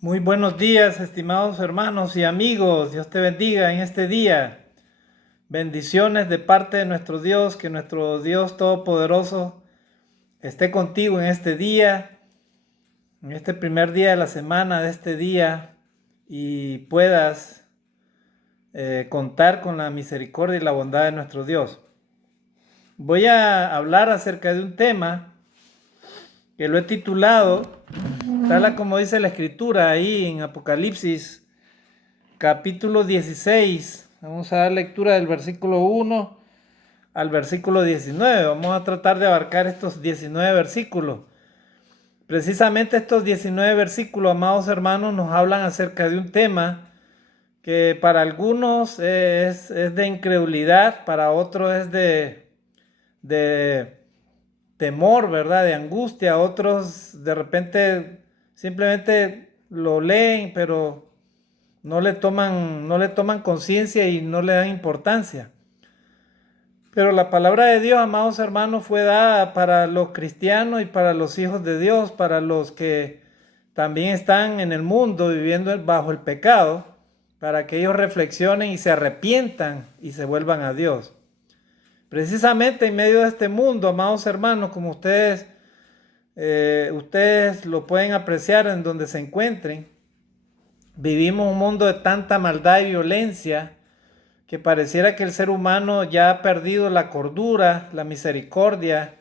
Muy buenos días, estimados hermanos y amigos. Dios te bendiga en este día. Bendiciones de parte de nuestro Dios, que nuestro Dios Todopoderoso esté contigo en este día, en este primer día de la semana de este día, y puedas contar con la misericordia y la bondad de nuestro Dios. Voy a hablar acerca de un tema que lo he titulado, tal como dice la escritura ahí en Apocalipsis capítulo 16. Vamos a dar lectura del versículo 1 al versículo 19. Vamos a tratar de abarcar estos 19 versículos. Precisamente estos 19 versículos, amados hermanos, nos hablan acerca de un tema que para algunos es de incredulidad, para otros es de temor, ¿verdad? De angustia. Otros de repente simplemente lo leen, pero no le toman conciencia y no le dan importancia. Pero la palabra de Dios, amados hermanos, fue dada para los cristianos y para los hijos de Dios, para los que también están en el mundo viviendo bajo el pecado, para que ellos reflexionen y se arrepientan y se vuelvan a Dios. Precisamente en medio de este mundo, amados hermanos, como ustedes lo pueden apreciar en donde se encuentren, vivimos un mundo de tanta maldad y violencia que pareciera que el ser humano ya ha perdido la cordura, la misericordia,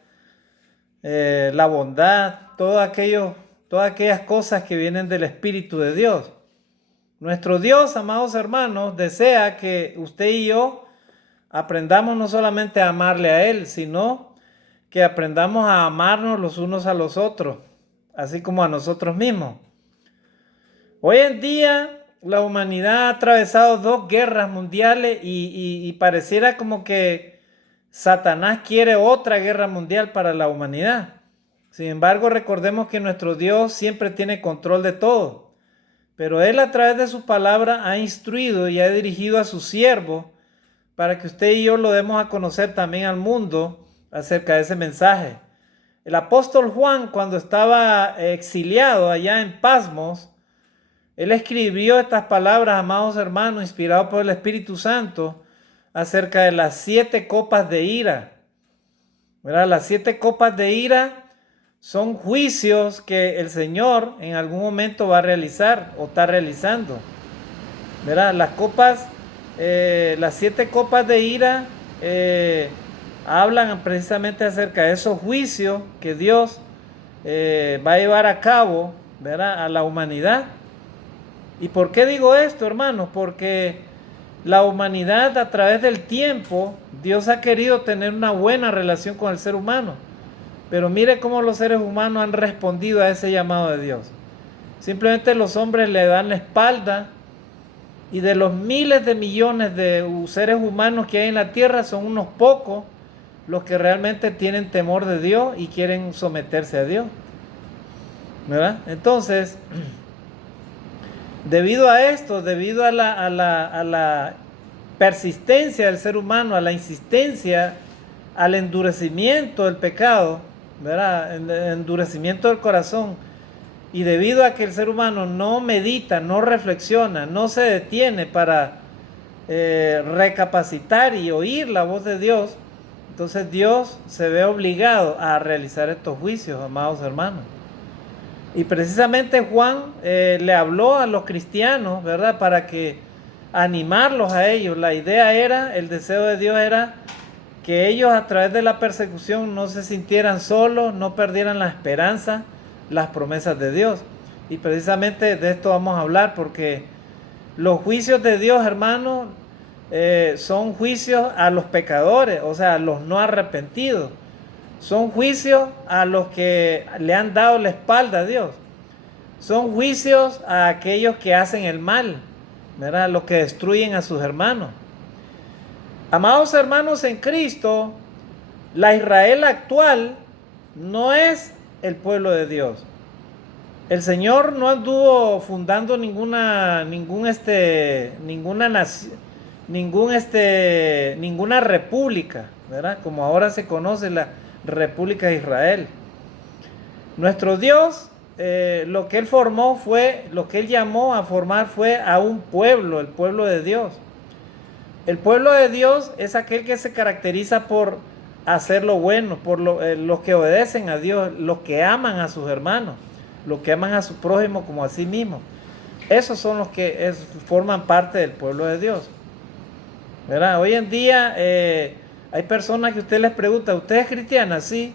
la bondad, todas aquellas cosas que vienen del Espíritu de Dios. Nuestro Dios, amados hermanos, desea que usted y yo aprendamos no solamente a amarle a Él, sino que aprendamos a amarnos los unos a los otros, así como a nosotros mismos. Hoy en día la humanidad ha atravesado 2 guerras mundiales y pareciera como que Satanás quiere otra guerra mundial para la humanidad. Sin embargo, recordemos que nuestro Dios siempre tiene control de todo, pero Él a través de su palabra ha instruido y ha dirigido a sus siervos para que usted y yo lo demos a conocer también al mundo acerca de ese mensaje. El apóstol Juan, cuando estaba exiliado allá en Pasmos, él escribió estas palabras, amados hermanos, inspirados por el Espíritu Santo, acerca de las 7 copas de ira. ¿Verdad? Las 7 copas de ira son juicios que el Señor en algún momento va a realizar o está realizando. ¿Verdad? Las 7 copas de ira hablan precisamente acerca de esos juicios que Dios va a llevar a cabo, ¿verdad?, a la humanidad. ¿Y por qué digo esto, hermanos? Porque la humanidad, a través del tiempo, Dios ha querido tener una buena relación con el ser humano. Pero mire cómo los seres humanos han respondido a ese llamado de Dios. Simplemente los hombres le dan la espalda, y de los miles de millones de seres humanos que hay en la tierra, son unos pocos los que realmente tienen temor de Dios y quieren someterse a Dios, ¿verdad? Entonces, debido a esto, debido a la persistencia del ser humano, a la insistencia, al endurecimiento del pecado, ¿verdad?, el endurecimiento del corazón, y debido a que el ser humano no medita, no reflexiona, no se detiene para recapacitar y oír la voz de Dios, entonces Dios se ve obligado a realizar estos juicios, amados hermanos. Y precisamente Juan le habló a los cristianos, ¿verdad?, para que animarlos a ellos. La idea era, el deseo de Dios era que ellos a través de la persecución no se sintieran solos, no perdieran la esperanza, las promesas de Dios. Y precisamente de esto vamos a hablar, porque los juicios de Dios, hermanos, son juicios a los pecadores, o sea, a los no arrepentidos. Son juicios a los que le han dado la espalda a Dios. Son juicios a aquellos que hacen el mal, ¿verdad?, a los que destruyen a sus hermanos. Amados hermanos en Cristo, la Israel actual no es el pueblo de Dios. El Señor no anduvo fundando ninguna república, ¿verdad?, como ahora se conoce la República de Israel. Nuestro Dios lo que él formó fue, lo que él llamó a formar fue a un pueblo, el pueblo de Dios. El pueblo de Dios es aquel que se caracteriza por hacer lo bueno, por los que obedecen a Dios, los que aman a sus hermanos, los que aman a su prójimo como a sí mismo. Esos son los que forman parte del pueblo de Dios. ¿Verdad? Hoy en día hay personas que usted les pregunta, ¿usted es cristiana? Sí.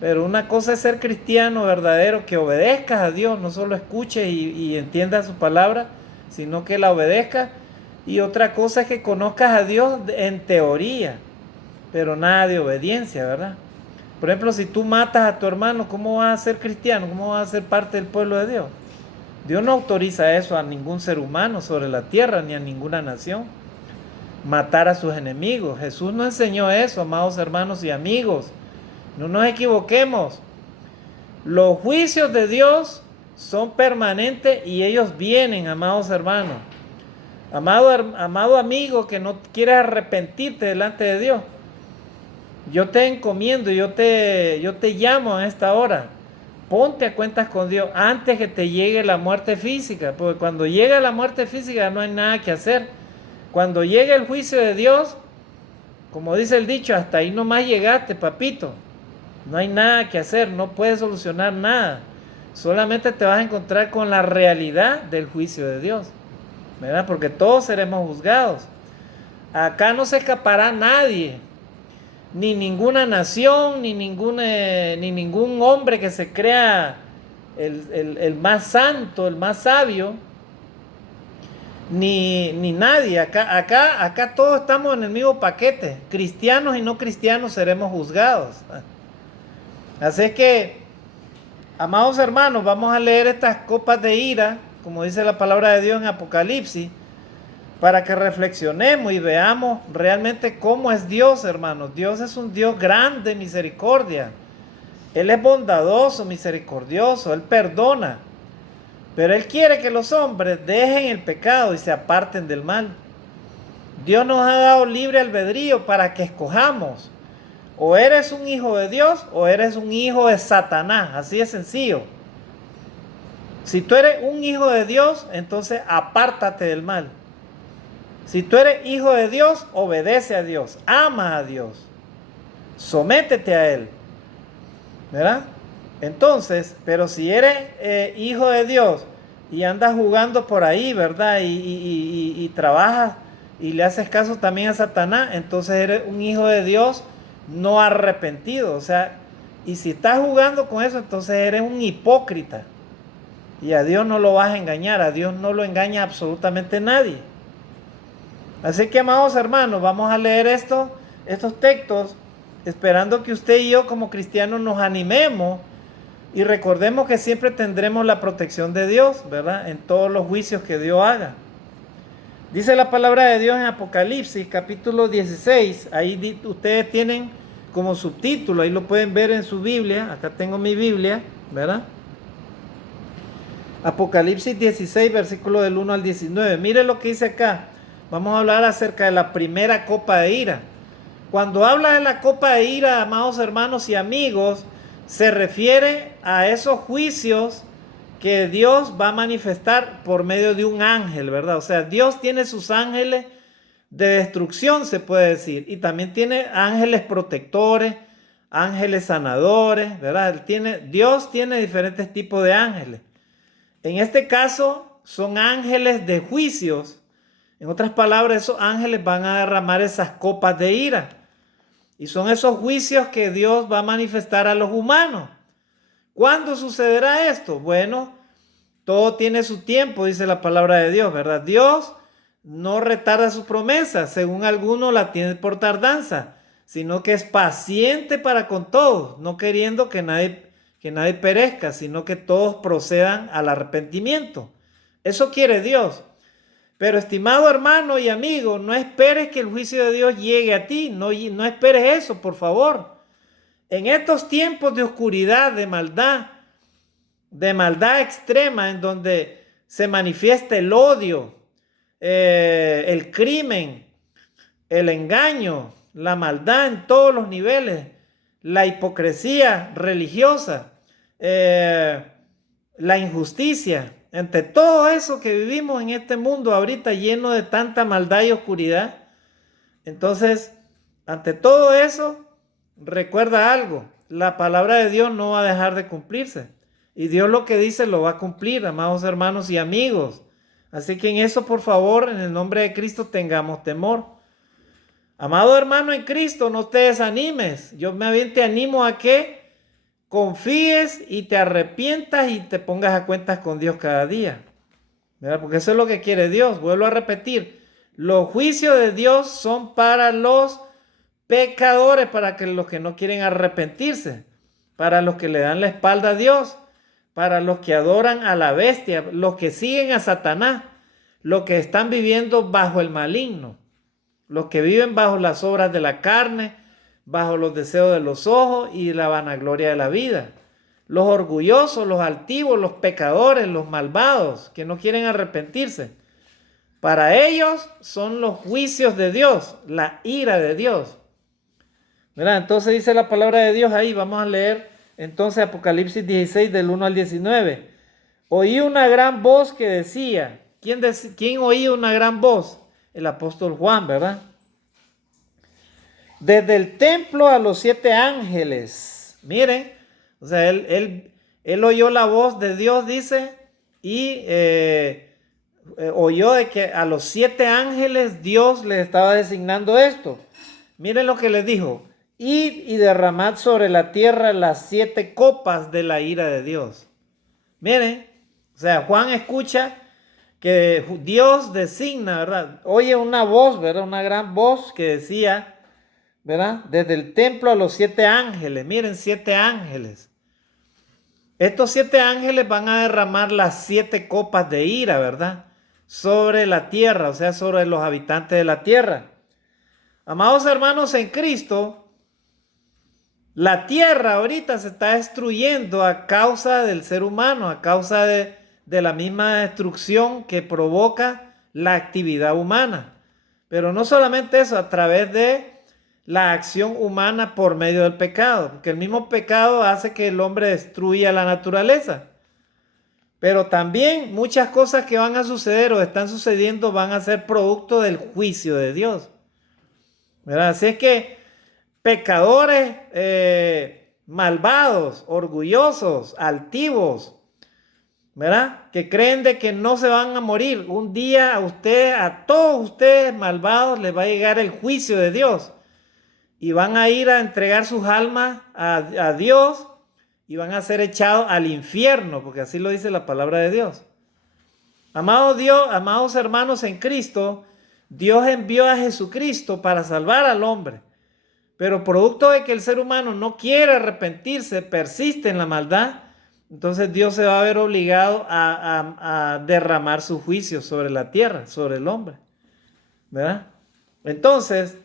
Pero una cosa es ser cristiano verdadero, que obedezcas a Dios, no solo escuches y entiendas su palabra, sino que la obedezcas. Y otra cosa es que conozcas a Dios en teoría, pero nada de obediencia, ¿verdad? Por ejemplo, si tú matas a tu hermano, ¿cómo vas a ser cristiano? ¿Cómo vas a ser parte del pueblo de Dios? Dios no autoriza eso a ningún ser humano sobre la tierra, ni a ninguna nación. Matar a sus enemigos. Jesús no enseñó eso, amados hermanos y amigos. No nos equivoquemos. Los juicios de Dios son permanentes y ellos vienen, amados hermanos. Amado amigo que no quieres arrepentirte delante de Dios, yo te encomiendo, yo te llamo a esta hora. Ponte a cuentas con Dios antes que te llegue la muerte física, porque cuando llega la muerte física no hay nada que hacer. Cuando llegue el juicio de Dios, como dice el dicho, hasta ahí nomás llegaste, papito. No hay nada que hacer, no puedes solucionar nada. Solamente te vas a encontrar con la realidad del juicio de Dios, ¿verdad? Porque todos seremos juzgados. Acá no se escapará nadie, ni ninguna nación, ni ningún hombre que se crea el más santo, el más sabio, ni nadie. Acá todos estamos en el mismo paquete. Cristianos y no cristianos seremos juzgados. Así es que, amados hermanos, vamos a leer estas copas de ira, como dice la palabra de Dios en Apocalipsis, para que reflexionemos y veamos realmente cómo es Dios, hermanos. Dios es un Dios grande de misericordia. Él es bondadoso, misericordioso, Él perdona. Pero Él quiere que los hombres dejen el pecado y se aparten del mal. Dios nos ha dado libre albedrío para que escojamos. O eres un hijo de Dios o eres un hijo de Satanás. Así de sencillo. Si tú eres un hijo de Dios, entonces apártate del mal. Si tú eres hijo de Dios, obedece a Dios, ama a Dios, sométete a Él, ¿verdad? Entonces, pero si eres hijo de Dios y andas jugando por ahí, ¿verdad? Y trabajas y le haces caso también a Satanás, entonces eres un hijo de Dios no arrepentido. O sea, y si estás jugando con eso, entonces eres un hipócrita. Y a Dios no lo vas a engañar, a Dios no lo engaña absolutamente nadie. Así que, amados hermanos, vamos a leer estos textos, esperando que usted y yo como cristianos nos animemos y recordemos que siempre tendremos la protección de Dios, ¿verdad? En todos los juicios que Dios haga. Dice la palabra de Dios en Apocalipsis, capítulo 16, ahí ustedes tienen como subtítulo, ahí lo pueden ver en su Biblia, acá tengo mi Biblia, ¿verdad? Apocalipsis 16, versículo del 1 al 19. Mire lo que dice acá. Vamos a hablar acerca de la primera copa de ira. Cuando habla de la copa de ira, amados hermanos y amigos, se refiere a esos juicios que Dios va a manifestar por medio de un ángel, ¿verdad? O sea, Dios tiene sus ángeles de destrucción, se puede decir, y también tiene ángeles protectores, ángeles sanadores, ¿verdad? Dios tiene diferentes tipos de ángeles. En este caso, son ángeles de juicios. En otras palabras, esos ángeles van a derramar esas copas de ira. Y son esos juicios que Dios va a manifestar a los humanos. ¿Cuándo sucederá esto? Bueno, todo tiene su tiempo, dice la palabra de Dios, ¿verdad? Dios no retarda su promesa, según algunos la tiene por tardanza, sino que es paciente para con todos, no queriendo que nadie perezca, sino que todos procedan al arrepentimiento. Eso quiere Dios. Pero estimado hermano y amigo, no esperes que el juicio de Dios llegue a ti. No esperes eso, por favor. En estos tiempos de oscuridad, de maldad extrema, en donde se manifiesta el odio, el crimen, el engaño, la maldad en todos los niveles, la hipocresía religiosa, la injusticia, ante todo eso que vivimos en este mundo ahorita lleno de tanta maldad y oscuridad. Entonces, ante todo eso, recuerda algo, la palabra de Dios no va a dejar de cumplirse. Y Dios lo que dice lo va a cumplir, amados hermanos y amigos. Así que en eso, por favor, en el nombre de Cristo, tengamos temor. Amado hermano en Cristo, no te desanimes. Yo más bien te animo a que confíes y te arrepientas y te pongas a cuentas con Dios cada día. ¿Verdad? Porque eso es lo que quiere Dios. Vuelvo a repetir. Los juicios de Dios son para los pecadores, para que los que no quieren arrepentirse, para los que le dan la espalda a Dios, para los que adoran a la bestia, los que siguen a Satanás, los que están viviendo bajo el maligno, los que viven bajo las obras de la carne, bajo los deseos de los ojos y la vanagloria de la vida. Los orgullosos, los altivos, los pecadores, los malvados, que no quieren arrepentirse. Para ellos son los juicios de Dios, la ira de Dios. ¿Verdad? Entonces dice la palabra de Dios ahí, vamos a leer entonces Apocalipsis 16 del 1 al 19. Oí una gran voz que decía, ¿quién oía una gran voz? El apóstol Juan, ¿verdad? Desde el templo a los 7 ángeles. Miren, o sea, él oyó la voz de Dios, dice, y oyó de que a los 7 ángeles Dios les estaba designando esto. Miren lo que les dijo. Id y derramad sobre la tierra las 7 copas de la ira de Dios. Miren, o sea, Juan escucha que Dios designa, ¿verdad? Oye una voz, ¿verdad? Una gran voz que decía, ¿verdad? Desde el templo a los 7 ángeles. Miren, 7 ángeles. Estos 7 ángeles van a derramar las 7 copas de ira, ¿verdad? Sobre la tierra, o sea, sobre los habitantes de la tierra. Amados hermanos en Cristo, la tierra ahorita se está destruyendo a causa del ser humano, a causa de la misma destrucción que provoca la actividad humana. Pero no solamente eso, a través de la acción humana por medio del pecado, porque el mismo pecado hace que el hombre destruya la naturaleza. Pero también muchas cosas que van a suceder o están sucediendo van a ser producto del juicio de Dios. ¿Verdad? Así es que pecadores malvados, orgullosos, altivos, ¿verdad? Que creen de que no se van a morir. Un día a todos ustedes malvados les va a llegar el juicio de Dios. Y van a ir a entregar sus almas a Dios y van a ser echados al infierno, porque así lo dice la palabra de Dios. Amados Dios, amados hermanos en Cristo, Dios envió a Jesucristo para salvar al hombre. Pero producto de que el ser humano no quiere arrepentirse, persiste en la maldad, entonces Dios se va a ver obligado a derramar su juicio sobre la tierra, sobre el hombre. ¿Verdad? Entonces,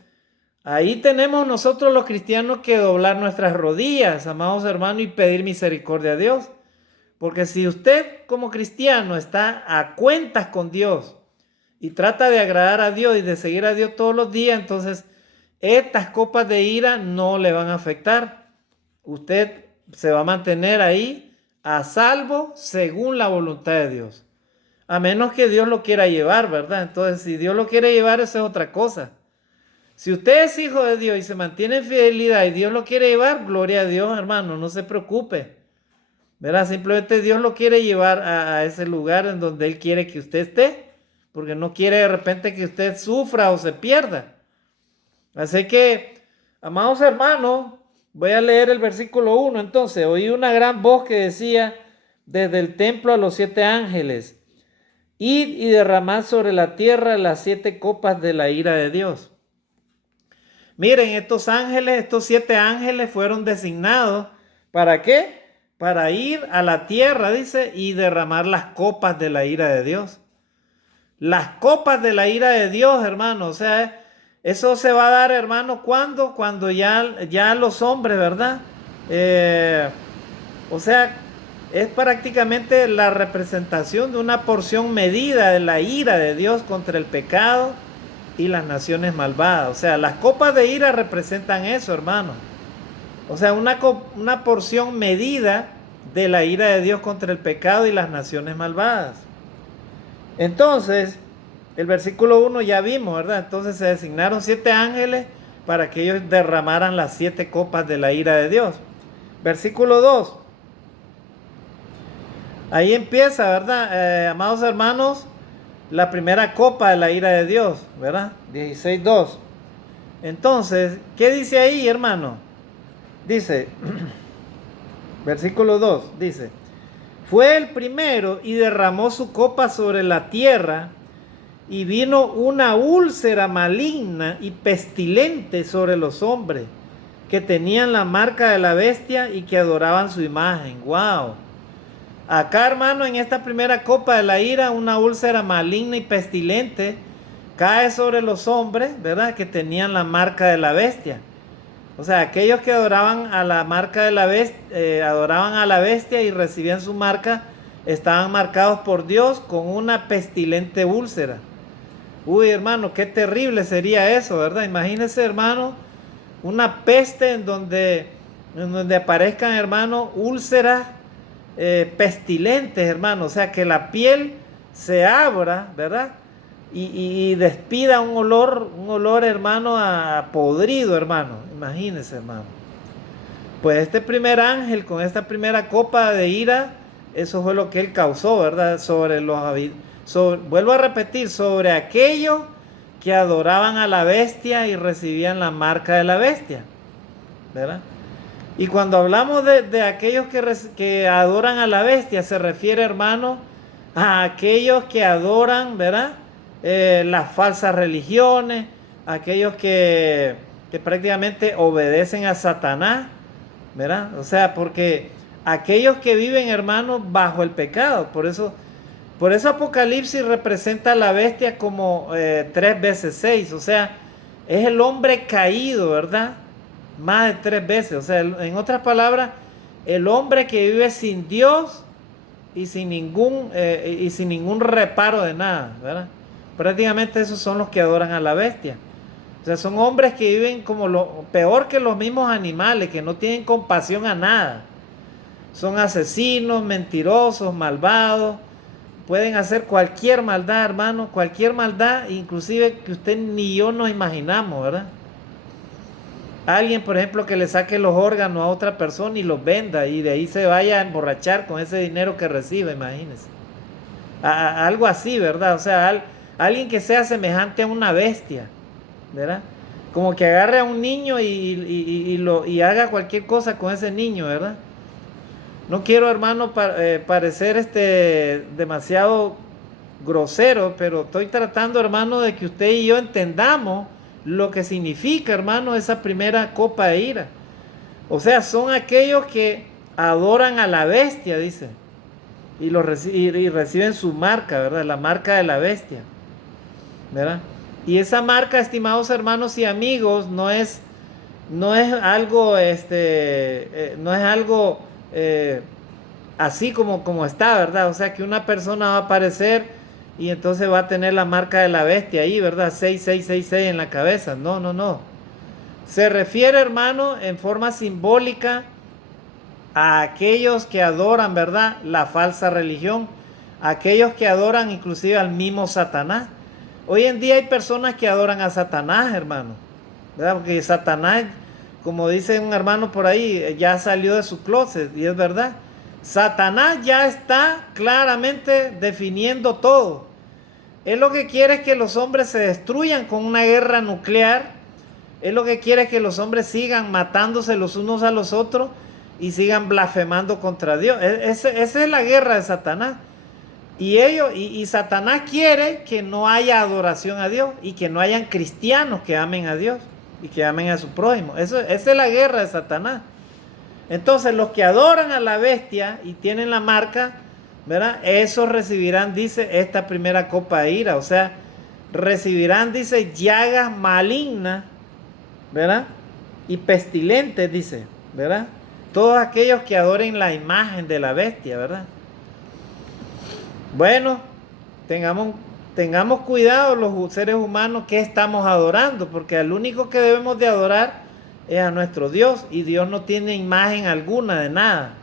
ahí tenemos nosotros los cristianos que doblar nuestras rodillas, amados hermanos, y pedir misericordia a Dios. Porque si usted como cristiano está a cuentas con Dios y trata de agradar a Dios y de seguir a Dios todos los días, entonces estas copas de ira no le van a afectar. Usted se va a mantener ahí a salvo según la voluntad de Dios. A menos que Dios lo quiera llevar, ¿verdad? Entonces, si Dios lo quiere llevar, eso es otra cosa. Si usted es hijo de Dios y se mantiene en fidelidad y Dios lo quiere llevar, gloria a Dios, hermano, no se preocupe. ¿Verdad? Simplemente Dios lo quiere llevar a ese lugar en donde Él quiere que usted esté, porque no quiere de repente que usted sufra o se pierda. Así que, amados hermanos, voy a leer el versículo 1. Entonces, oí una gran voz que decía, desde el templo a los 7 ángeles, id y derramad sobre la tierra las 7 copas de la ira de Dios. Miren, estos ángeles, estos 7 ángeles fueron designados, ¿para qué? Para ir a la tierra, dice, y derramar las copas de la ira de Dios. Las copas de la ira de Dios, hermano, o sea, eso se va a dar, hermano, ¿cuándo? Cuando ya los hombres, ¿verdad? O sea, es prácticamente la representación de una porción medida de la ira de Dios contra el pecado y las naciones malvadas. O sea, las copas de ira representan eso, hermano. O sea, una porción medida de la ira de Dios contra el pecado y las naciones malvadas. Entonces, el versículo 1 ya vimos, ¿verdad? Entonces se designaron 7 ángeles para que ellos derramaran las 7 copas de la ira de Dios. Versículo 2. Ahí empieza, ¿verdad? Amados hermanos, la primera copa de la ira de Dios, ¿verdad? 16:2. Entonces, ¿qué dice ahí, hermano? Dice, versículo 2, dice, fue el primero y derramó su copa sobre la tierra, y vino una úlcera maligna y pestilente sobre los hombres que tenían la marca de la bestia y que adoraban su imagen. ¡Wow! Acá, hermano, en esta primera copa de la ira, una úlcera maligna y pestilente cae sobre los hombres, ¿verdad? Que tenían la marca de la bestia. O sea, aquellos que adoraban a la marca de la bestia, adoraban a la bestia y recibían su marca, estaban marcados por Dios con una pestilente úlcera. Uy, hermano, qué terrible sería eso, ¿verdad? Imagínese, hermano, una peste en donde aparezcan, hermano, úlceras pestilentes, hermano. O sea, que la piel se abra, ¿verdad? Y despida un olor, hermano, a podrido, hermano. Imagínese, hermano. Pues este primer ángel con esta primera copa de ira, eso fue lo que él causó, ¿verdad? Vuelvo a repetir, sobre aquellos que adoraban a la bestia y recibían la marca de la bestia, ¿verdad? Y cuando hablamos de aquellos que adoran a la bestia, se refiere, hermano, a aquellos que adoran, ¿verdad? Las falsas religiones, aquellos que prácticamente obedecen a Satanás, ¿verdad? O sea, porque aquellos que viven, hermano, bajo el pecado, por eso Apocalipsis representa a la bestia como 3 veces 6, o sea, es el hombre caído, ¿verdad? Más de 3 veces, o sea, en otras palabras, el hombre que vive sin Dios y sin ningún reparo de nada, ¿verdad? Prácticamente esos son los que adoran a la bestia. O sea, son hombres que viven como peor que los mismos animales, que no tienen compasión a nada. Son asesinos, mentirosos, malvados. Pueden hacer cualquier maldad, hermano, cualquier maldad, inclusive que usted ni yo nos imaginamos, ¿verdad? Alguien, por ejemplo, que le saque los órganos a otra persona y los venda y de ahí se vaya a emborrachar con ese dinero que recibe, imagínense. Algo así, ¿verdad? O sea, alguien que sea semejante a una bestia, ¿verdad? Como que agarre a un niño y haga cualquier cosa con ese niño, ¿verdad? No quiero, hermano, parecer demasiado grosero, pero estoy tratando, hermano, de que usted y yo entendamos lo que significa, hermano, esa primera copa de ira. O sea, son aquellos que adoran a la bestia, dice, y reciben su marca, ¿verdad? La marca de la bestia, ¿verdad? Y esa marca, estimados hermanos y amigos, no es algo, no es algo así como está, ¿verdad? O sea, que una persona va a aparecer y entonces va a tener la marca de la bestia ahí, ¿verdad? 6666 en la cabeza. No, no, no. Se refiere, hermano, en forma simbólica a aquellos que adoran, ¿verdad?, la falsa religión, aquellos que adoran inclusive al mismo Satanás. Hoy en día hay personas que adoran a Satanás, hermano, ¿verdad? Porque Satanás, como dice un hermano por ahí, ya salió de su closet, y es verdad. Satanás ya está claramente definiendo todo. Él lo que quiere es que los hombres se destruyan con una guerra nuclear. Él lo que quiere es que los hombres sigan matándose los unos a los otros y sigan blasfemando contra Dios. Esa es la guerra de Satanás. Y Satanás quiere que no haya adoración a Dios y que no hayan cristianos que amen a Dios y que amen a su prójimo. Esa es la guerra de Satanás. Entonces, los que adoran a la bestia y tienen la marca, ¿verdad? Esos recibirán, dice, esta primera copa de ira. O sea, recibirán, dice, llagas malignas, ¿verdad? Y pestilentes, dice, ¿verdad? Todos aquellos que adoren la imagen de la bestia, ¿verdad? Bueno, tengamos cuidado los seres humanos que estamos adorando, porque al único que debemos de adorar es a nuestro Dios, y Dios no tiene imagen alguna de nada,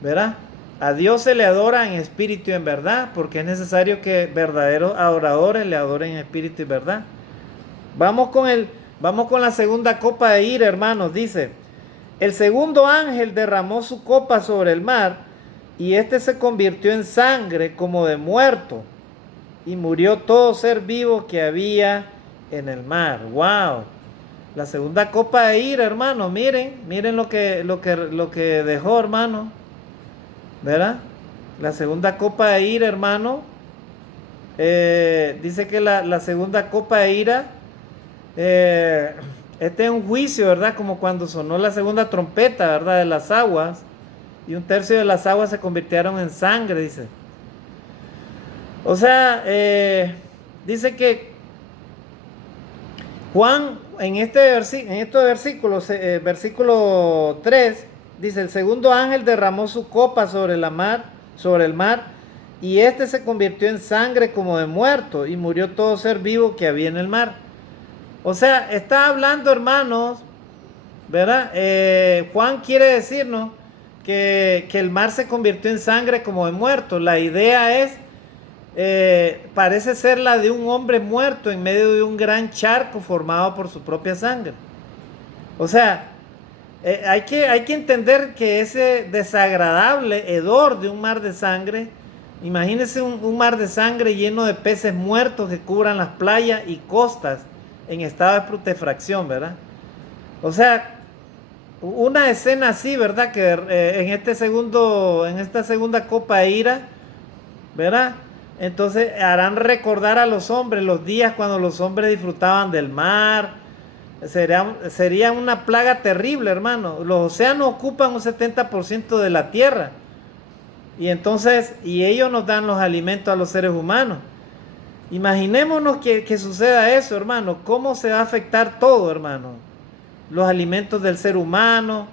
¿verdad? A Dios se le adora en espíritu y en verdad, porque es necesario que verdaderos adoradores le adoren en espíritu y verdad. Vamos con la segunda copa de ira, hermanos. Dice, el segundo ángel derramó su copa sobre el mar, y éste se convirtió en sangre como de muerto, y murió todo ser vivo que había en el mar. Wow. La segunda copa de ira, hermano. Miren lo que dejó, hermano. ¿Verdad? La segunda copa de ira, hermano. Dice que la segunda copa de ira, este es un juicio, ¿verdad? Como cuando sonó la segunda trompeta, ¿verdad? De las aguas. Y un tercio de las aguas se convirtieron en sangre, dice. O sea, dice que Juan, en estos versículos, versículo 3, dice, el segundo ángel derramó su copa sobre el mar, y este se convirtió en sangre como de muerto, y murió todo ser vivo que había en el mar. O sea, está hablando, hermanos, ¿verdad? Juan quiere decirnos que el mar se convirtió en sangre como de muerto. La idea es, parece ser la de un hombre muerto en medio de un gran charco formado por su propia sangre. O sea, hay que entender que ese desagradable hedor de un mar de sangre, imagínense un mar de sangre lleno de peces muertos que cubran las playas y costas en estado de putrefacción, ¿verdad? O sea, una escena así, ¿verdad? Que en esta segunda copa de ira, ¿verdad? Entonces harán recordar a los hombres los días cuando los hombres disfrutaban del mar. Sería una plaga terrible, hermano. Los océanos ocupan un 70% de la tierra. Y entonces, ellos nos dan los alimentos a los seres humanos. Imaginémonos que suceda eso, hermano. ¿Cómo se va a afectar todo, hermano? Los alimentos del ser humano.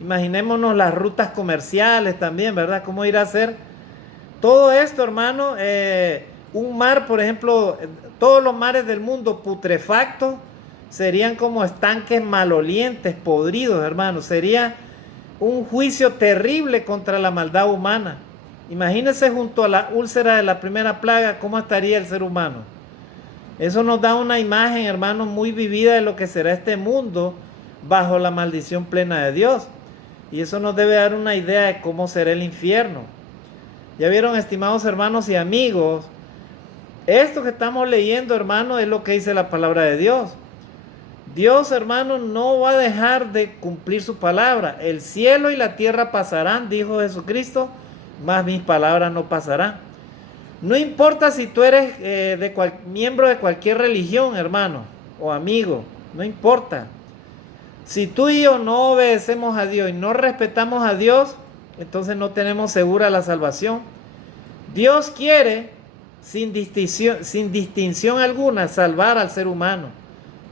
Imaginémonos las rutas comerciales también, ¿verdad? ¿Cómo irá a ser? Todo esto, hermano, un mar, por ejemplo, todos los mares del mundo putrefactos serían como estanques malolientes, podridos, hermano. Sería un juicio terrible contra la maldad humana. Imagínense junto a la úlcera de la primera plaga, cómo estaría el ser humano. Eso nos da una imagen, hermano, muy vivida de lo que será este mundo bajo la maldición plena de Dios. Y eso nos debe dar una idea de cómo será el infierno. Ya vieron, estimados hermanos y amigos, esto que estamos leyendo, hermano, es lo que dice la palabra de Dios. Dios, hermano, no va a dejar de cumplir su palabra. El cielo y la tierra pasarán, dijo Jesucristo, mas mis palabras no pasarán. No importa si tú eres miembro de cualquier religión, hermano, o amigo, no importa. Si tú y yo no obedecemos a Dios y no respetamos a Dios, entonces no tenemos segura la salvación. Dios quiere, sin distinción alguna, salvar al ser humano.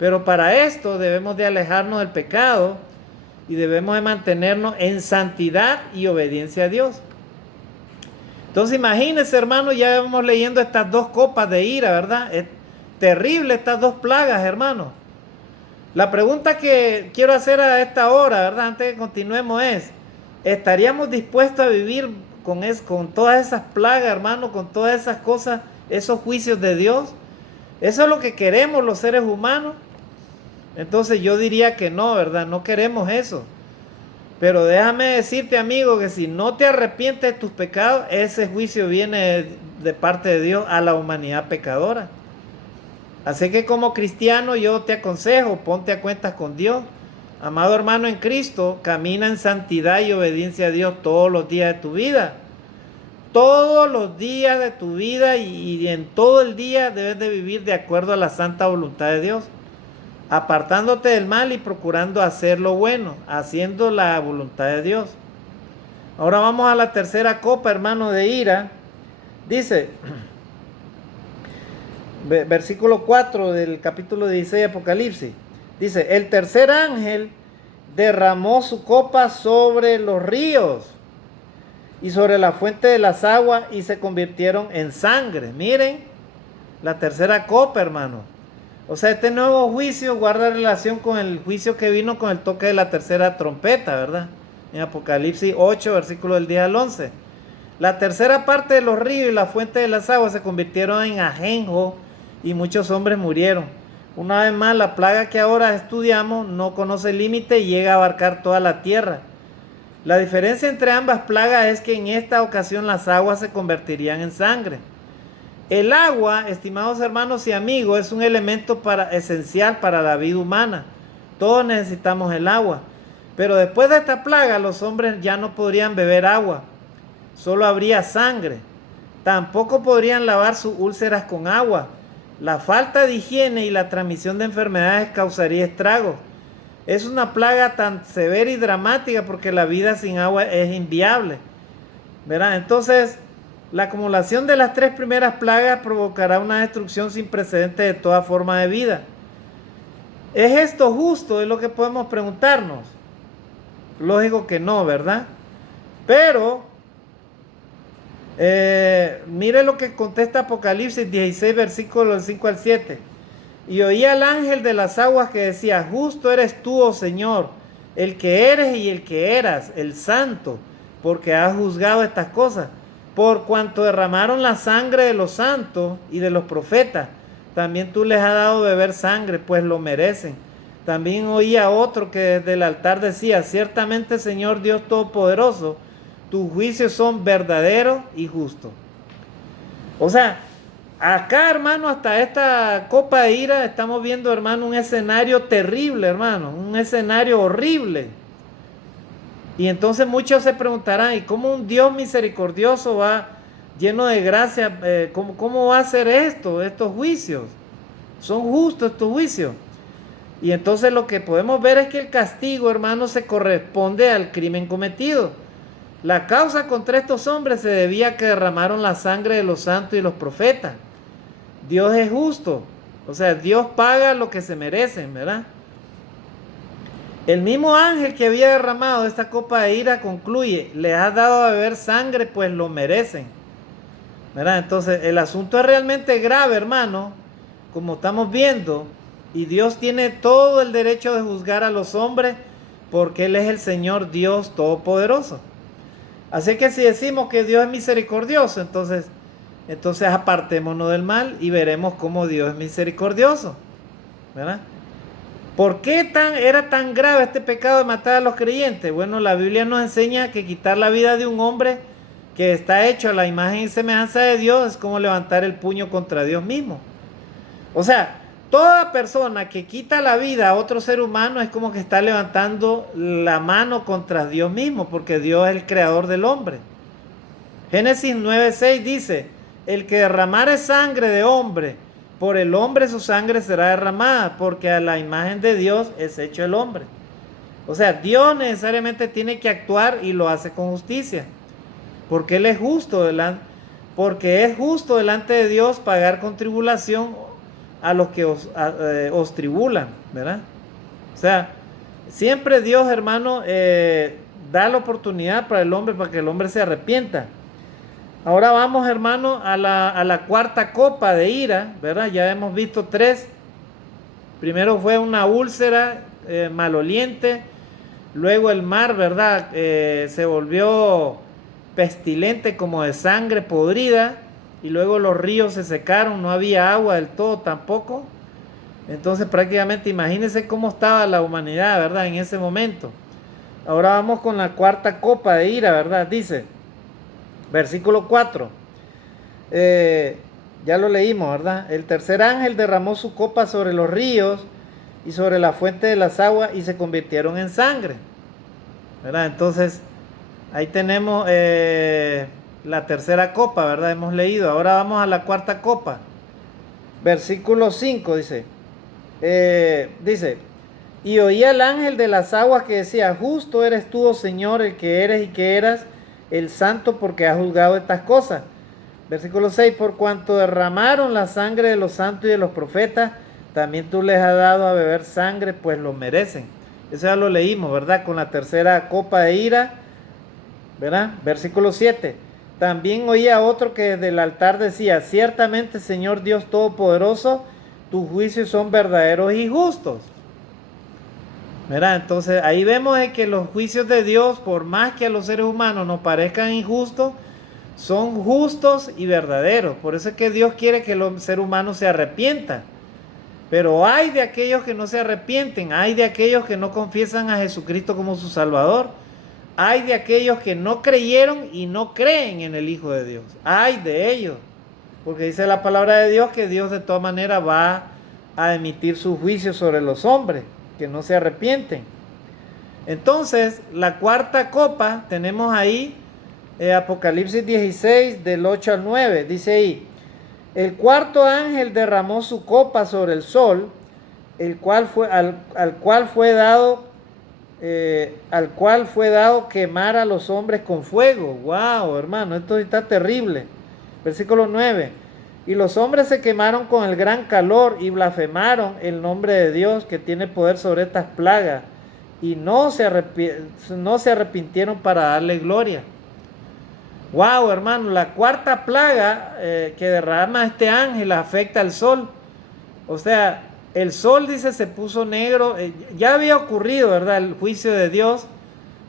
Pero para esto debemos de alejarnos del pecado y debemos de mantenernos en santidad y obediencia a Dios. Entonces imagínense, hermano, ya vamos leyendo estas dos copas de ira, ¿verdad? Es terrible estas dos plagas, hermano. La pregunta que quiero hacer a esta hora, ¿verdad? Antes de que continuemos es, ¿estaríamos dispuestos a vivir con todas esas plagas, hermano? Con todas esas cosas, esos juicios de Dios. ¿Eso es lo que queremos los seres humanos? Entonces yo diría que no, ¿verdad? No queremos eso. Pero déjame decirte, amigo, que si no te arrepientes de tus pecados, ese juicio viene de parte de Dios a la humanidad pecadora. Así que como cristiano yo te aconsejo, ponte a cuentas con Dios. Amado hermano en Cristo, camina en santidad y obediencia a Dios todos los días de tu vida. Todos los días de tu vida y en todo el día debes de vivir de acuerdo a la santa voluntad de Dios, apartándote del mal y procurando hacer lo bueno, haciendo la voluntad de Dios. Ahora vamos a la tercera copa, hermano, de ira. Dice, versículo 4 del capítulo 16 de Apocalipsis. Dice, el tercer ángel derramó su copa sobre los ríos y sobre la fuente de las aguas y se convirtieron en sangre. Miren, la tercera copa, hermano. O sea, este nuevo juicio guarda relación con el juicio que vino con el toque de la tercera trompeta, ¿verdad? en Apocalipsis 8, versículo del 10 al 11. La tercera parte de los ríos y la fuente de las aguas se convirtieron en ajenjo y muchos hombres murieron. Una vez más, la plaga que ahora estudiamos no conoce límite y llega a abarcar toda la tierra. La diferencia entre ambas plagas es que en esta ocasión las aguas se convertirían en sangre. El agua, estimados hermanos y amigos, es un elemento esencial para la vida humana. Todos necesitamos el agua. Pero después de esta plaga, los hombres ya no podrían beber agua. Solo habría sangre. Tampoco podrían lavar sus úlceras con agua. La falta de higiene y la transmisión de enfermedades causaría estragos. Es una plaga tan severa y dramática porque la vida sin agua es inviable, ¿verdad? Entonces, la acumulación de las tres primeras plagas provocará una destrucción sin precedentes de toda forma de vida. ¿Es esto justo? Es lo que podemos preguntarnos. Lógico que no, ¿verdad? Pero, mire lo que contesta Apocalipsis 16, versículos 5 al 7. Y oí al ángel de las aguas que decía: justo eres tú, oh Señor, el que eres y el que eras, el santo, porque has juzgado estas cosas. Por cuanto derramaron la sangre de los santos y de los profetas, también tú les has dado beber sangre, pues lo merecen. También oí a otro que desde el altar decía: ciertamente, Señor Dios Todopoderoso, tus juicios son verdaderos y justos. O sea, acá, hermano, hasta esta copa de ira, estamos viendo, hermano, un escenario terrible, hermano, un escenario horrible. Y entonces muchos se preguntarán: ¿y cómo un Dios misericordioso va lleno de gracia? ¿Cómo va a hacer estos juicios? ¿Son justos estos juicios? Y entonces lo que podemos ver es que el castigo, hermano, se corresponde al crimen cometido. La causa contra estos hombres se debía a que derramaron la sangre de los santos y los profetas. Dios es justo, o sea, Dios paga lo que se merecen, ¿verdad? El mismo ángel que había derramado esta copa de ira concluye: les ha dado a beber sangre, pues lo merecen, ¿verdad? Entonces el asunto es realmente grave, hermano, como estamos viendo, y Dios tiene todo el derecho de juzgar a los hombres porque Él es el Señor Dios Todopoderoso. Así que si decimos que Dios es misericordioso, entonces apartémonos del mal y veremos cómo Dios es misericordioso, ¿verdad? ¿Por qué era tan grave este pecado de matar a los creyentes? Bueno, la Biblia nos enseña que quitar la vida de un hombre que está hecho a la imagen y semejanza de Dios es como levantar el puño contra Dios mismo. O sea, toda persona que quita la vida a otro ser humano es como que está levantando la mano contra Dios mismo, porque Dios es el creador del hombre. Génesis 9:6 dice: el que derramare sangre de hombre, por el hombre su sangre será derramada, porque a la imagen de Dios es hecho el hombre. O sea, Dios necesariamente tiene que actuar y lo hace con justicia, porque Él es justo porque es justo delante de Dios pagar con tribulación a los que os tribulan, ¿verdad? O sea, siempre Dios, hermano, da la oportunidad para el hombre, para que el hombre se arrepienta. Ahora vamos, hermano, a la cuarta copa de ira, ¿verdad? Ya hemos visto tres. Primero fue una úlcera maloliente, luego el mar, ¿verdad? Se volvió pestilente, como de sangre podrida, y luego los ríos se secaron, no había agua del todo tampoco. Entonces prácticamente imagínense cómo estaba la humanidad, ¿verdad? En ese momento. Ahora vamos con la cuarta copa de ira, ¿verdad? Dice, versículo 4. Ya lo leímos, ¿verdad? El tercer ángel derramó su copa sobre los ríos y sobre la fuente de las aguas y se convirtieron en sangre, ¿verdad? Entonces, ahí tenemos la tercera copa, ¿verdad? Hemos leído. Ahora vamos a la cuarta copa. Versículo 5 dice, y oí al ángel de las aguas que decía: justo eres tú, oh Señor, el que eres y que eras, el santo, porque has juzgado estas cosas. Versículo 6, por cuanto derramaron la sangre de los santos y de los profetas, también tú les has dado a beber sangre, pues lo merecen. Eso ya lo leímos, ¿verdad? Con la tercera copa de ira, ¿verdad? Versículo 7. También oí a otro que desde el altar decía: ciertamente, Señor Dios Todopoderoso, tus juicios son verdaderos y justos, ¿verdad? Entonces ahí vemos de que los juicios de Dios, por más que a los seres humanos nos parezcan injustos, son justos y verdaderos. Por eso es que Dios quiere que el ser humano se arrepienta. Pero hay de aquellos que no se arrepienten, hay de aquellos que no confiesan a Jesucristo como su Salvador, hay de aquellos que no creyeron y no creen en el Hijo de Dios. Hay de ellos. Porque dice la palabra de Dios que Dios de todas maneras va a emitir su juicio sobre los hombres que no se arrepienten. Entonces, la cuarta copa tenemos ahí, Apocalipsis 16, del 8 al 9. Dice ahí: el cuarto ángel derramó su copa sobre el sol, el cual fue, al cual fue dado quemar a los hombres con fuego. Wow, hermano, esto está terrible. Versículo 9. Y los hombres se quemaron con el gran calor y blasfemaron el nombre de Dios que tiene poder sobre estas plagas, y no se arrepintieron para darle gloria. Wow, hermano, la cuarta plaga que derrama este ángel afecta al sol. O sea, el sol, dice, se puso negro. Ya había ocurrido, ¿verdad?, el juicio de Dios.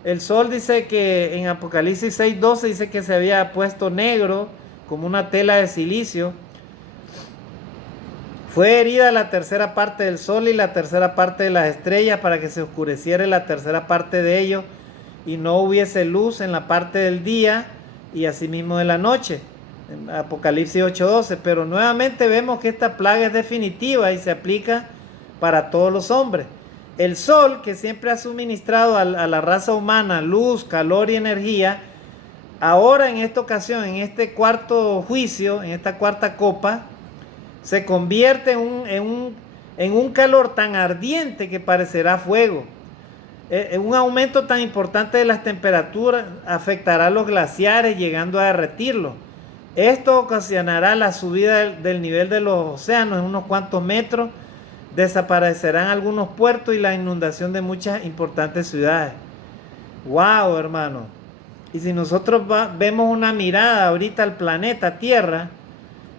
El sol, dice que en Apocalipsis 6:12 dice que se había puesto negro como una tela de silicio. Fue herida la tercera parte del sol y la tercera parte de las estrellas para que se oscureciera la tercera parte de ellos y no hubiese luz en la parte del día y asimismo de la noche. En Apocalipsis 8:12. Pero nuevamente vemos que esta plaga es definitiva y se aplica para todos los hombres. El sol, que siempre ha suministrado a la raza humana luz, calor y energía, ahora en esta ocasión, en este cuarto juicio, en esta cuarta copa, se convierte en un calor tan ardiente que parecerá fuego. Un aumento tan importante de las temperaturas afectará a los glaciares, llegando a derretirlos. Esto ocasionará la subida del nivel de los océanos en unos cuantos metros, desaparecerán algunos puertos y la inundación de muchas importantes ciudades. Wow, hermano. Y si nosotros vemos una mirada ahorita al planeta Tierra,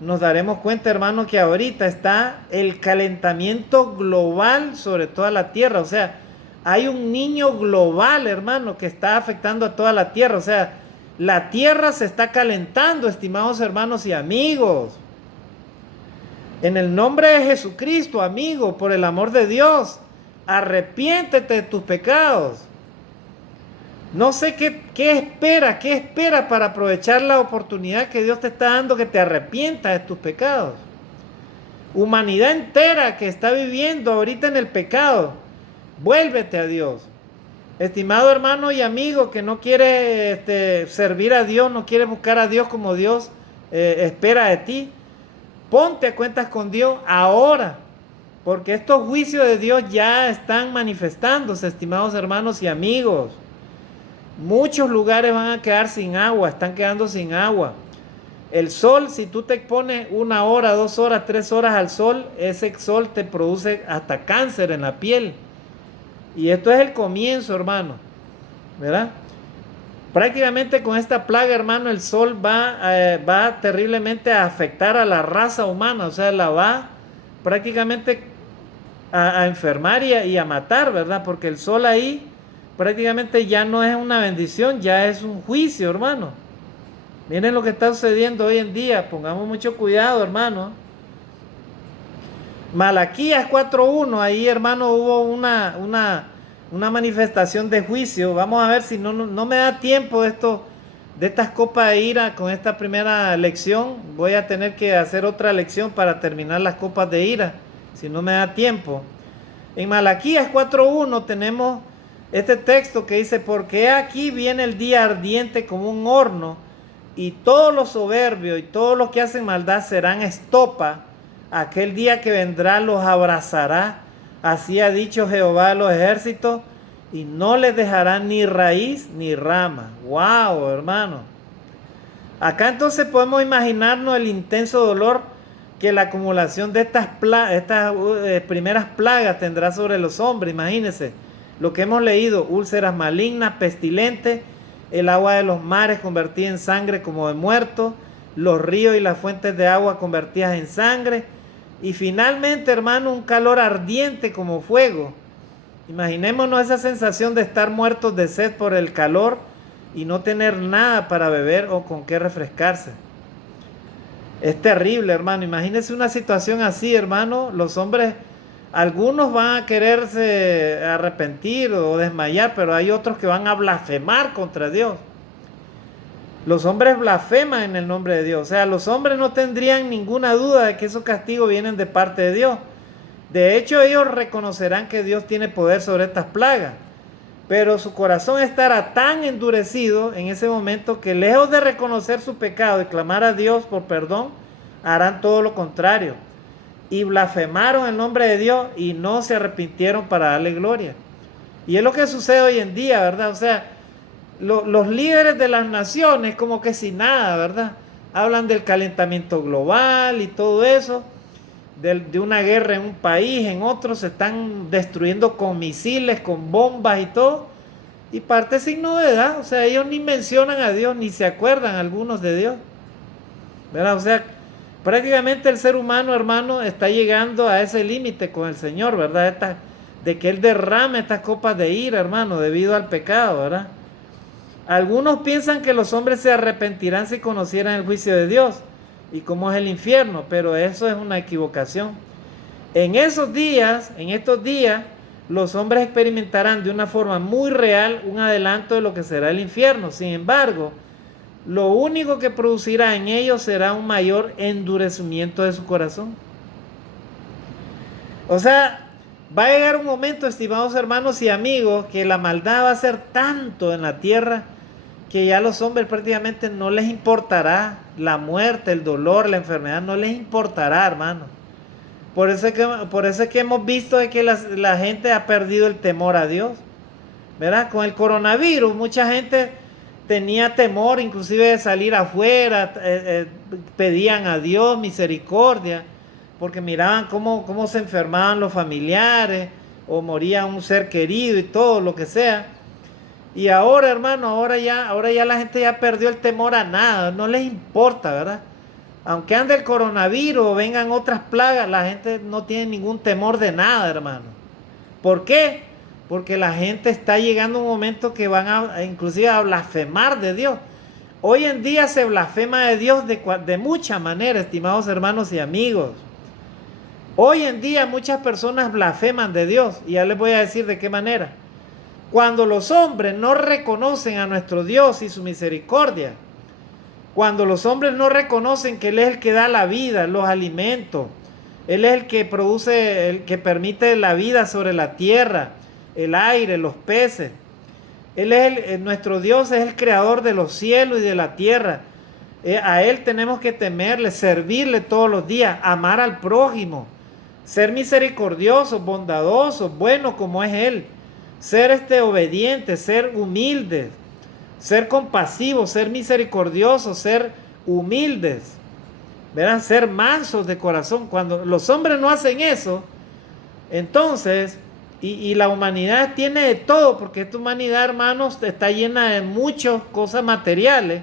nos daremos cuenta, hermano, que ahorita está el calentamiento global sobre toda la Tierra. O sea, hay un niño global, hermano, que está afectando a toda la Tierra. O sea, la Tierra se está calentando, estimados hermanos y amigos. En el nombre de Jesucristo, amigo, por el amor de Dios, arrepiéntete de tus pecados. No sé qué espera para aprovechar la oportunidad que Dios te está dando, que te arrepientas de tus pecados. Humanidad entera que está viviendo ahorita en el pecado, vuélvete a Dios. Estimado hermano y amigo que no quiere servir a Dios, no quiere buscar a Dios como Dios espera de ti, ponte a cuentas con Dios ahora, porque estos juicios de Dios ya están manifestándose, estimados hermanos y amigos. Muchos lugares van a quedar sin agua, están quedando sin agua. El sol, si tú te pones 1 hora, 2 horas, 3 horas al sol, ese sol te produce hasta cáncer en la piel. Y esto es el comienzo, hermano, ¿verdad? Prácticamente con esta plaga, hermano, el sol va terriblemente a afectar a la raza humana. O sea, la va prácticamente a enfermar y a matar, ¿verdad? Porque el sol ahí prácticamente ya no es una bendición, ya es un juicio, hermano. Miren lo que está sucediendo hoy en día. Pongamos mucho cuidado, hermano. Malaquías 4:1, ahí, hermano, hubo una manifestación de juicio. Vamos a ver si no me da tiempo de estas copas de ira con esta primera lección. Voy a tener que hacer otra lección para terminar las copas de ira, si no me da tiempo. En Malaquías 4:1 tenemos este texto que dice: porque aquí viene el día ardiente como un horno, y todos los soberbios y todos los que hacen maldad serán estopa. Aquel día que vendrá los abrazará. Así ha dicho Jehová de los ejércitos, y no les dejará ni raíz ni rama. Wow, hermano. Acá entonces podemos imaginarnos el intenso dolor que la acumulación de estas primeras plagas tendrá sobre los hombres. Imagínense lo que hemos leído: úlceras malignas, pestilentes, el agua de los mares convertida en sangre como de muertos, los ríos y las fuentes de agua convertidas en sangre, y finalmente, hermano, un calor ardiente como fuego. Imaginémonos esa sensación de estar muertos de sed por el calor y no tener nada para beber o con qué refrescarse. Es terrible, hermano. Imagínense una situación así, hermano. Los hombres, algunos van a quererse arrepentir o desmayar, pero hay otros que van a blasfemar contra Dios. Los hombres blasfeman en el nombre de Dios. O sea, los hombres no tendrían ninguna duda de que esos castigos vienen de parte de Dios. De hecho, ellos reconocerán que Dios tiene poder sobre estas plagas. Pero su corazón estará tan endurecido en ese momento que lejos de reconocer su pecado y clamar a Dios por perdón, harán todo lo contrario. Y blasfemaron el nombre de Dios y no se arrepintieron para darle gloria. Y es lo que sucede hoy en día, ¿verdad? O sea, los líderes de las naciones como que sin nada, ¿verdad? Hablan del calentamiento global y todo eso, de una guerra en un país, en otro, se están destruyendo con misiles, con bombas y todo, y parte sin novedad. O sea, ellos ni mencionan a Dios, ni se acuerdan algunos de Dios, ¿verdad? O sea, prácticamente el ser humano, hermano, está llegando a ese límite con el Señor, ¿verdad? De que Él derrame estas copas de ira, hermano, debido al pecado, ¿verdad? Algunos piensan que los hombres se arrepentirán si conocieran el juicio de Dios y cómo es el infierno, pero eso es una equivocación. En estos días, los hombres experimentarán de una forma muy real un adelanto de lo que será el infierno. Sin embargo, lo único que producirá en ellos será un mayor endurecimiento de su corazón. O sea, va a llegar un momento, estimados hermanos y amigos, que la maldad va a ser tanto en la tierra que ya a los hombres prácticamente no les importará la muerte, el dolor, la enfermedad, no les importará, hermano. Por eso es que hemos visto de que la gente ha perdido el temor a Dios, ¿verdad? Con el coronavirus, mucha gente tenía temor inclusive de salir afuera, pedían a Dios misericordia, porque miraban cómo se enfermaban los familiares, o moría un ser querido y todo lo que sea. Y ahora, hermano, ahora ya la gente ya perdió el temor a nada, no les importa, ¿verdad? Aunque ande el coronavirus o vengan otras plagas, la gente no tiene ningún temor de nada, hermano. ¿Por qué? Porque la gente está llegando a un momento que van inclusive a blasfemar de Dios. Hoy en día se blasfema de Dios de muchas maneras, estimados hermanos y amigos. Hoy en día muchas personas blasfeman de Dios, y ya les voy a decir de qué manera. Cuando los hombres no reconocen a nuestro Dios y su misericordia, cuando los hombres no reconocen que Él es el que da la vida, los alimentos, Él es el que produce, el que permite la vida sobre la tierra, el aire, los peces. Él es nuestro Dios es el creador de los cielos y de la tierra. A Él tenemos que temerle, servirle todos los días, amar al prójimo, ser misericordiosos, bondadosos, buenos como es Él. Ser obediente, ser humildes, ser compasivos, ser misericordiosos, ser humildes, ¿verdad? Ser mansos de corazón. Cuando los hombres no hacen eso, entonces, y la humanidad tiene de todo, porque esta humanidad, hermanos, está llena de muchas cosas materiales.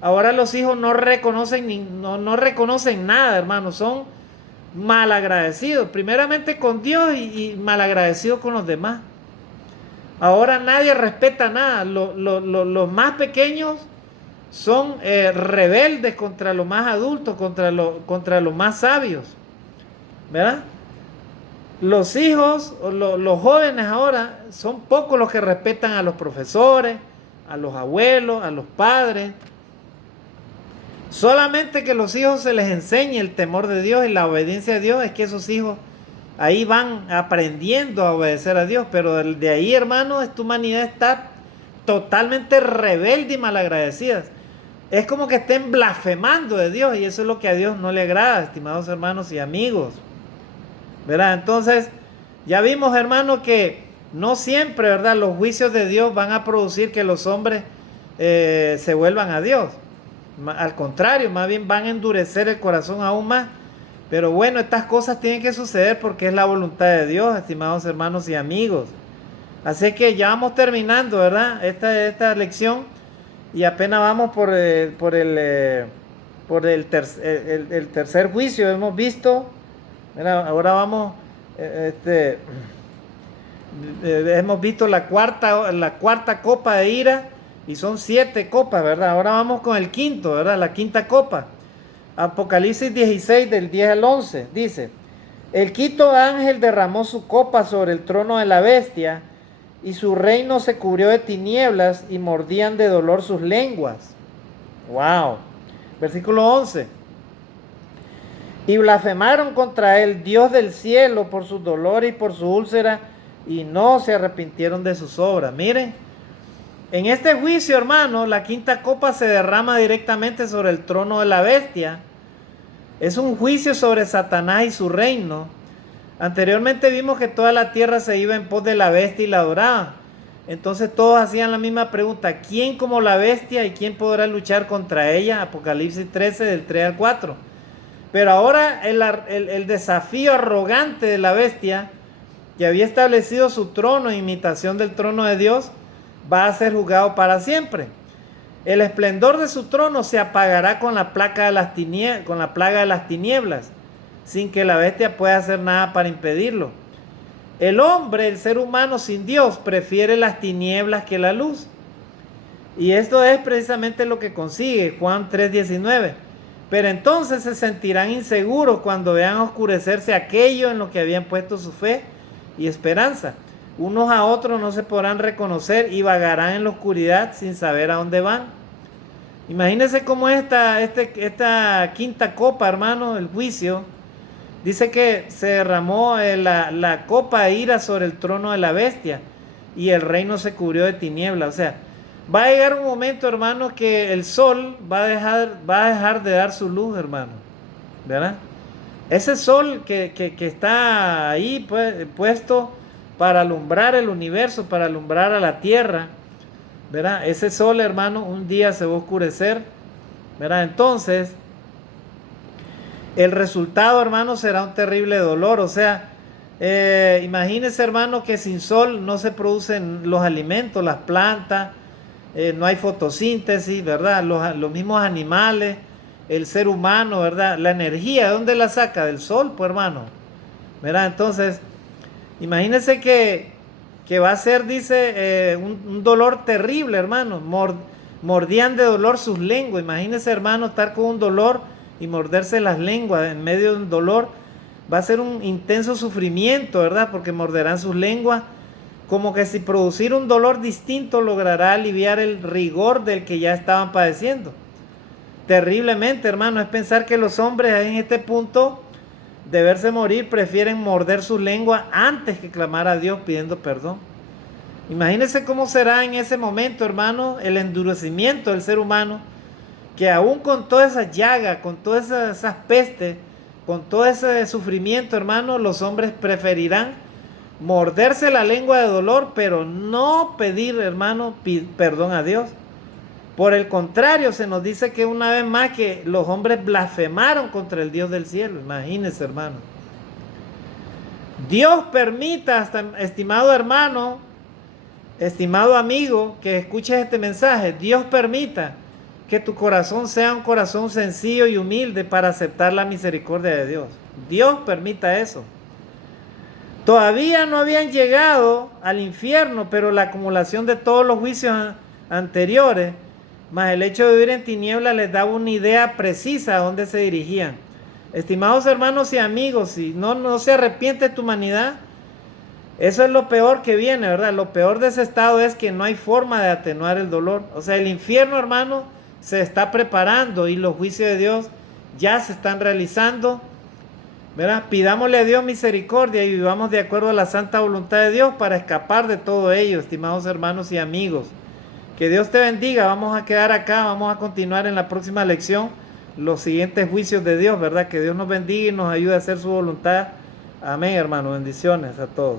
Ahora los hijos no reconocen, no reconocen nada, hermanos, son malagradecidos, primeramente con Dios y malagradecidos con los demás. Ahora nadie respeta nada. Los más pequeños son rebeldes contra los más adultos, contra los más sabios, ¿verdad? Los hijos, los jóvenes ahora, son pocos los que respetan a los profesores, a los abuelos, a los padres. Solamente que los hijos se les enseñe el temor de Dios y la obediencia a Dios, es que esos hijos ahí van aprendiendo a obedecer a Dios, pero de ahí, hermano, esta humanidad está totalmente rebelde y malagradecida. Es como que estén blasfemando de Dios, y eso es lo que a Dios no le agrada, estimados hermanos y amigos, ¿verdad? Entonces, ya vimos, hermano, que no siempre, ¿verdad?, los juicios de Dios van a producir que los hombres se vuelvan a Dios. Al contrario, más bien van a endurecer el corazón aún más. Pero bueno, estas cosas tienen que suceder porque es la voluntad de Dios, estimados hermanos y amigos. Así que ya vamos terminando, ¿verdad? Esta lección, y apenas vamos por el tercer juicio, hemos visto. Mira, ahora vamos Hemos visto la cuarta copa de ira y son 7 copas, ¿verdad? Ahora vamos con el quinto, ¿verdad? La quinta copa. Apocalipsis 16 del 10 al 11 dice: el quinto ángel derramó su copa sobre el trono de la bestia y su reino se cubrió de tinieblas y mordían de dolor sus lenguas. Wow. Versículo 11. Y blasfemaron contra él, Dios del cielo, por sus dolores y por su úlcera, y no se arrepintieron de sus obras. Miren, en este juicio, hermano, la quinta copa se derrama directamente sobre el trono de la bestia. Es un juicio sobre Satanás y su reino. Anteriormente vimos que toda la tierra se iba en pos de la bestia y la adoraba. Entonces todos hacían la misma pregunta: ¿quién como la bestia y quién podrá luchar contra ella? Apocalipsis 13 del 3 al 4. Pero ahora el desafío arrogante de la bestia, que había establecido su trono en imitación del trono de Dios, va a ser juzgado para siempre. El esplendor de su trono se apagará con la plaga de las tinieblas, sin que la bestia pueda hacer nada para impedirlo. El hombre, el ser humano sin Dios, prefiere las tinieblas que la luz. Y esto es precisamente lo que consigue Juan 3:19. Pero entonces se sentirán inseguros cuando vean oscurecerse aquello en lo que habían puesto su fe y esperanza. Unos a otros no se podrán reconocer y vagarán en la oscuridad sin saber a dónde van. Imagínense cómo esta quinta copa, hermano, el juicio. Dice que se derramó la copa de ira sobre el trono de la bestia y el reino se cubrió de tinieblas. O sea, va a llegar un momento, hermano, que el sol va a dejar de dar su luz, hermano, ¿verdad? Ese sol que está ahí puesto para alumbrar el universo, para alumbrar a la tierra, ¿verdad? Ese sol, hermano, un día se va a oscurecer, ¿verdad? Entonces, el resultado, hermano, será un terrible dolor. O sea, imagínense, hermano, que sin sol no se producen los alimentos, las plantas, no hay fotosíntesis, ¿verdad? Los mismos animales, el ser humano, ¿verdad? La energía, ¿de dónde la saca? Del sol, pues, hermano, ¿verdad? Entonces, imagínense que va a ser, dice, un dolor terrible, hermano. Mordían de dolor sus lenguas. Imagínense, hermano, estar con un dolor y morderse las lenguas en medio de un dolor. Va a ser un intenso sufrimiento, ¿verdad? Porque morderán sus lenguas, como que si producir un dolor distinto logrará aliviar el rigor del que ya estaban padeciendo. Terriblemente, hermano, es pensar que los hombres en este punto de verse morir prefieren morder su lengua antes que clamar a Dios pidiendo perdón. Imagínense cómo será en ese momento, hermano, el endurecimiento del ser humano, que aún con toda esa llaga, con todas esas pestes, con todo ese sufrimiento, hermano, los hombres preferirán morderse la lengua de dolor, pero no pedir, hermano, perdón a Dios. Por el contrario, se nos dice que una vez más que los hombres blasfemaron contra el Dios del cielo. Imagínense, hermano. Dios permita, estimado hermano, estimado amigo, que escuches este mensaje. Dios permita que tu corazón sea un corazón sencillo y humilde para aceptar la misericordia de Dios. Dios permita eso. Todavía no habían llegado al infierno, pero la acumulación de todos los juicios anteriores, más el hecho de vivir en tinieblas, les daba una idea precisa a dónde se dirigían. Estimados hermanos y amigos, si no se arrepiente tu humanidad, eso es lo peor que viene, ¿verdad? Lo peor de ese estado es que no hay forma de atenuar el dolor. O sea, el infierno, hermano, se está preparando y los juicios de Dios ya se están realizando, ¿verdad? Pidámosle a Dios misericordia y vivamos de acuerdo a la santa voluntad de Dios para escapar de todo ello, estimados hermanos y amigos. Que Dios te bendiga. Vamos a quedar acá, vamos a continuar en la próxima lección los siguientes juicios de Dios, ¿verdad? Que Dios nos bendiga y nos ayude a hacer su voluntad. Amén, hermanos. Bendiciones a todos.